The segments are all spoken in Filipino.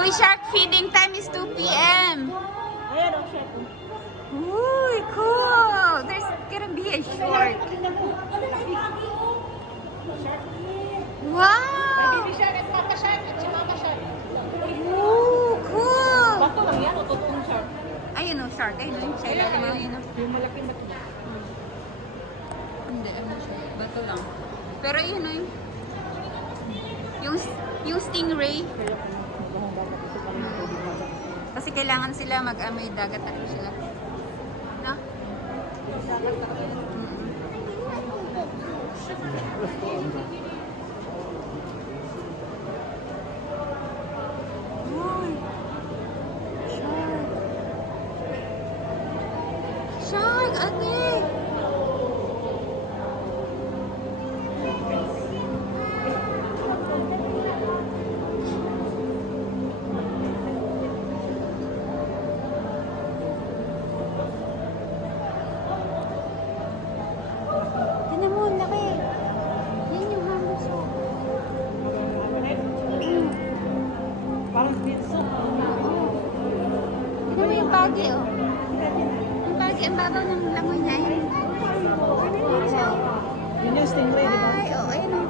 Uy, shark feeding time is 2 p.m. Ayan ang shark. Uy, cool. There's gonna be a shark. Wow. Baby shark at papa shark at si mama shark. Ooh, cool. Bato lang yan o totoong shark? Ayun o, shark. Ayun o, sa ilalim mo yun o. Yung malaking bato. Hindi, ano siya. Bato lang. Pero yun o. Yung stingray. Kasi kailangan sila mag-amoy dagat talaga sila. No? Dagat talaga yun. Uy. Shark. Shark, ate! Tinan mo, laki. Yan yung halos. Parang pinso. Tinan mo yung pagi, oh. Yung pagi, ang babaw ng langoy niya. Yun yung stingray, di ba? Ay, oh, ayun, oh.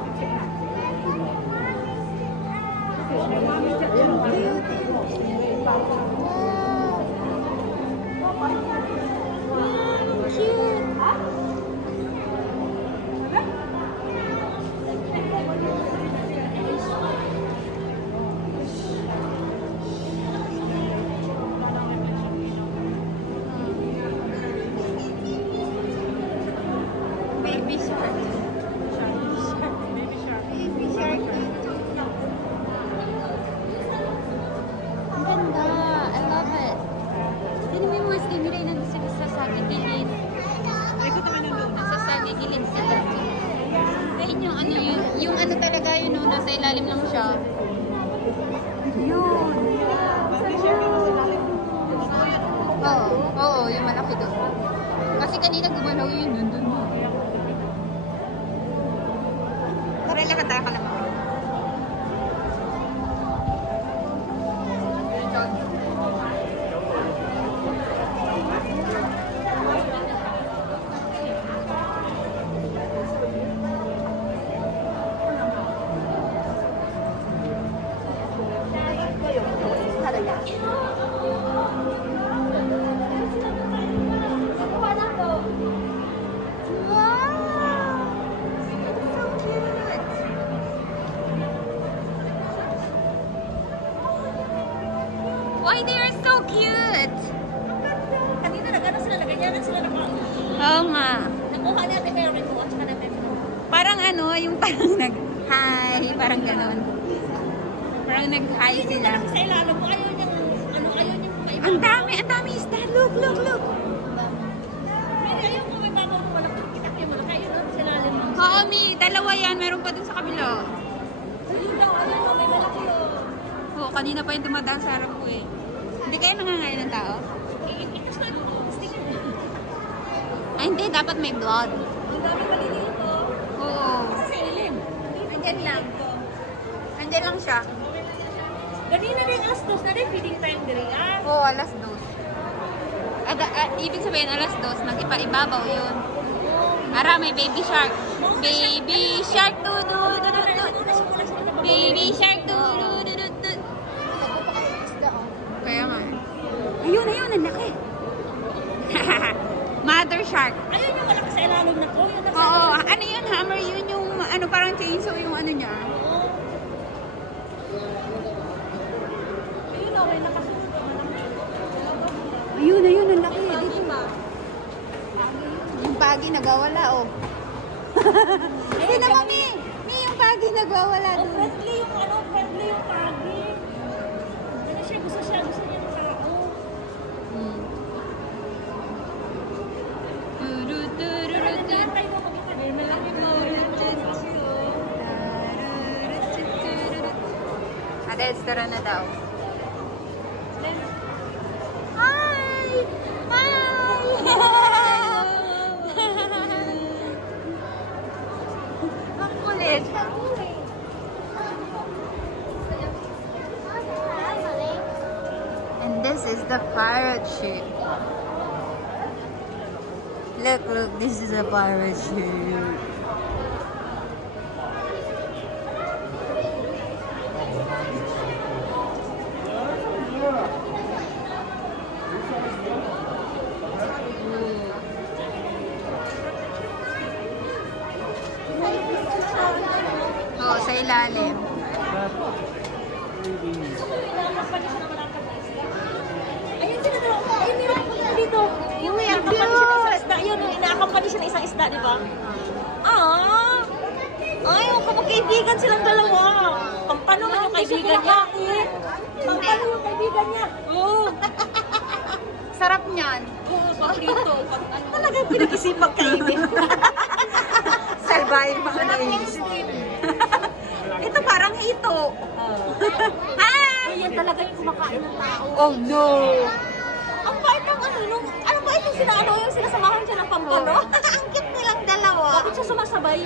Baby shark. Baby shark. Baby shark. Ang ganda. I love it. Hindi mo yung mga stingray na sila sa sagigilid. Ikot naman yung doon. Nasa sagigilid sila. Ayun yung ano yung ano talaga yun, no? Nasa ilalim lang siya. Yun. Baby shark yung nasa lalim. Oo, oo, yung malaki doon. Kasi kanina gumalaw yun, nandun mo. Tara, lakad tayo ka lang. Why they are so cute? Kanina nag-ano sila, nag-ganyanan sila naka. Oo nga. Nakuha natin kayo rin ko at saka natin. Parang ano, yung parang nag-hi, parang ganon. Parang nag-hi sila. Sa ilalim mo, ayaw niyang, ano, ayaw niyang maiba. Ang dami isda. Look, look, look. Hindi, ayaw mo may babaw mo malaki. Kita kayo malaki. Ayaw natin sa ilalim mo. Oo, Mi. Dalawa yan. Meron pa dun sa kabila. Ayun daw, ayaw mo, may malaki o. Oo, kanina pa yung dumadaan sa harap ko eh. Hindi kayo nangangain ng tao? Itas na ito. Stick mo. Ay, hindi. Dapat may blood. Ang dami maliliit o. Oo. Kasi sa ilim. Andyan lang. Andyan lang siya. Ganina rin alas 2 na rin, feeding time din ah. Oo, alas 2. Ibig sabihin, alas 2, nag-ipa-ibabaw yun. Ara, may baby shark. Baby shark, baby shark, Kaya nga. Ayun, ang laki. Mother shark. Ayun yung malaki sa ilalim na to. Yung nasa Oo, ano yun, hammer yun yung, ano, parang chainsaw yung ano niya. ayun o, may nakasunod. Ayun, ang laki. Dito. Yung pagi nagwawala, oh. Tignan mo, Mi, yung pagi nagwawala Oh, doon. friendly yung ano, friendly yung pagi. Ano siya, gusto niya ng tao. Tatay mo, may malaki mo. Ate, tara na daw. Hi! is the pirate ship. Look, this is a pirate ship. Oo, sa ilalim. Ayun sila daw. Ayun yung dito. Yung inaakampani siya ng isang isda, di ba? Ay, magkaibigan silang dalawa. Pampano man yung kaibigan niya. Pampano yung kaibigan niya. Oo. Sarap niyan. Oo, paborito. Talagang pinag-isipang kainin. Salbay mga names. Ito parang hito. Ay, yan talaga yung kumakain ng tao. Oh no. Ang bait ng ano ba yung sinasamahan siya ng pampano? Ang cute nilang dalawa. Bakit siya sumasabay?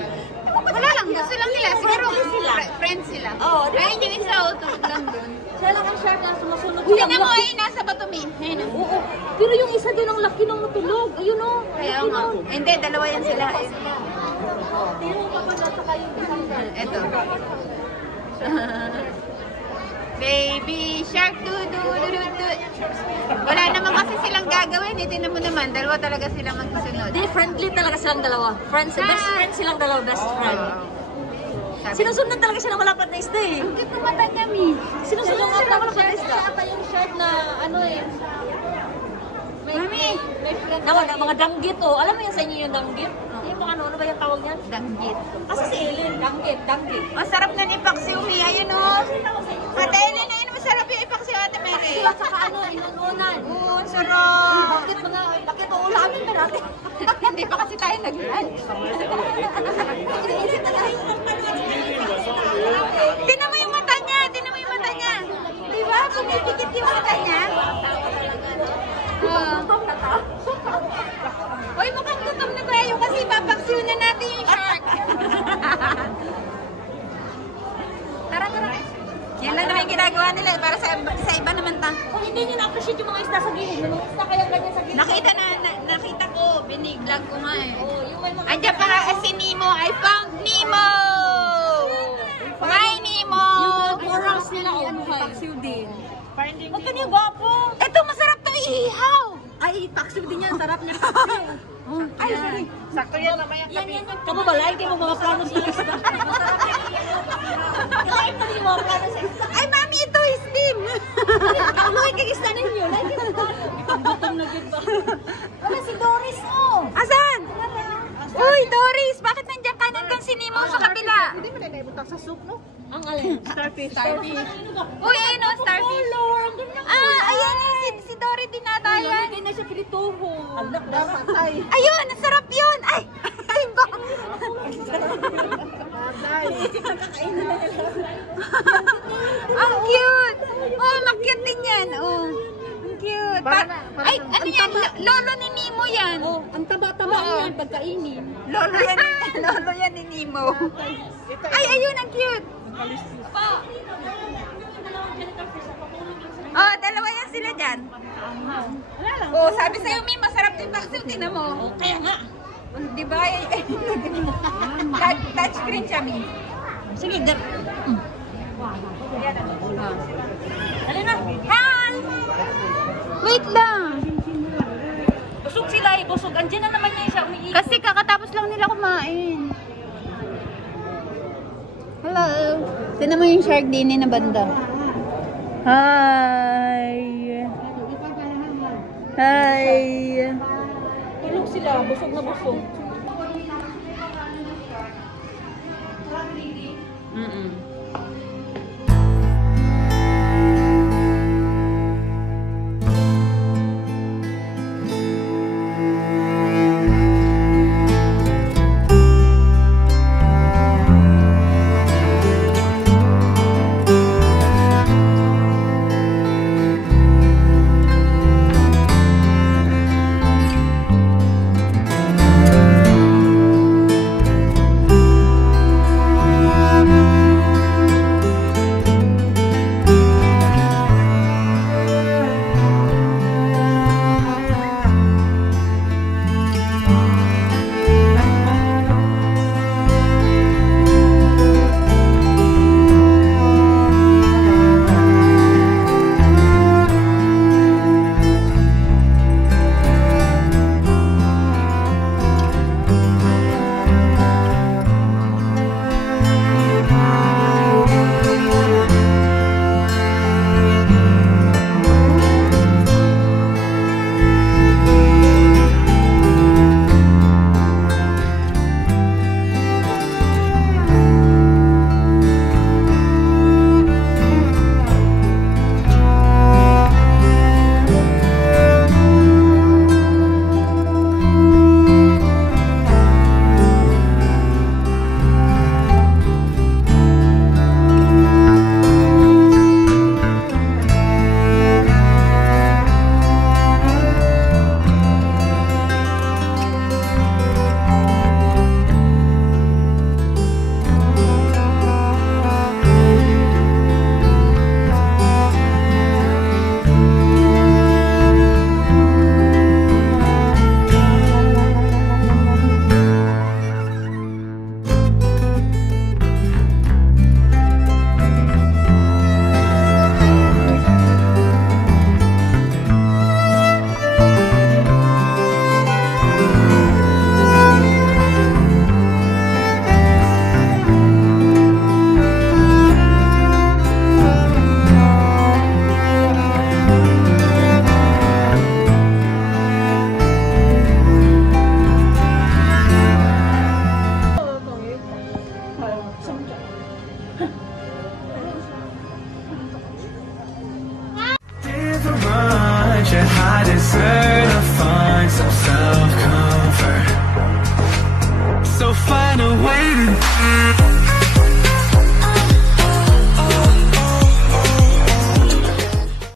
Wala lang, gusto lang nila. Siguro Friends sila. Friends sila. Oo, di ba? Ayun yung isa, tulog lang dun. Siya lang ang shark na sumusunod. Tingnan mo, ayun, nasa batumi. Ayun o. Oo. Pero yung isa din ang laki ng natulog. Ayun o. Kaya nga. Hindi, dalawa yan sila. Tingnan mo pa sa kayo isang Ito. Baby shark, do. Wala naman kasi silang gagawin. Tingnan mo naman, dalawa talaga silang magkasunod. Hindi, friendly talaga silang dalawa. Best friend silang dalawa, best friend. Sinusundan talaga siya ng malapad na isda eh. Ang cute mata niya, Mi. Sinusundan siya ng malapad na isda. Ata yung shark na ano eh. Mami! Na mga danggit oh. Alam mo yan sa inyo yung danggit? Yung mga ano ba yung tawag niyan? Danggit. Kasi si Ellen, danggit. Ang sarap na ni Paksiw, Mi. Ayun o. Ate Ellen, ayun masarap yung Ipaksiw, Ate Mary. Sila saka ano, inununan. Oo, ang sarap. Bakit o ulamin ba natin? Hindi pa kasi tayo nag-lunch. Tingnan mo yung mata niya. Diba? Pumipikit yung mata niya. Uy, mukhang gutom na tayo kasi papaksiw na natin yung shark. Tara. Yan lang naman yung ginagawa nila para sa iba naman ta. Kung hindi niyo na-appreciate yung mga isda sa gilid, yung mga isda kaya ganyan sa gilid. Nakita ko, binig-vlog ko nga eh. Oo, yung may mga... Andiyan pa si Nemo. I found Nemo! Hi, Nemo! Yung mga corals nila, paksiw din. Huwag ka niya gwapo. Ito, masarap to iihaw. Ay, paksiw din yan. Sarap niya paksiw. Ay, sorry. Sakto yan mamaya. Yan. Kamu balay kayo mga plano sa isda. Masarap yan. Kaya ito yung mga plano sa isda. Ay, mami, ito steam. Ang mga ikikista ninyo. Ipagbutom na gid ba? Wala si Doris, oh. Asan? Uy, Doris, bakit nandiyan ka nandun si Nemo sa kabila? Hindi mo na naibutak sa soup, no? Ang alin? Starfish. Uy, ayun o, starfish. Ayan si Dory din nata yan. Hindi na siya pinituho. Anak na. Patay. Ayun, ang sarap yun. Ay, ba? Patay. Ang cute. Oh, makyut din yan. Oh, ang cute. Ay, ano yan? Lolo ni Nemo yan. Oh, ang taba-taba niyan pagkainin. Lolo yan ni Nemo. Ay, ayun, ang cute. Pa. Oh, dalawa yan sila dyan. Oh, sabi sa'yo, May, masarap din paksiw. Tingnan mo. Kaya nga. Di ba? Touchscreen siya, May. Sige, dap. Dali na. Hi! Wait lang. Busog sila eh, busog. Andiyan na naman niya siya umiikot. Kasi kakatapos lang nila kumain. Hello. Tignan mo yung shark din na banda. Hi. Tulog sila, busog na busog. King.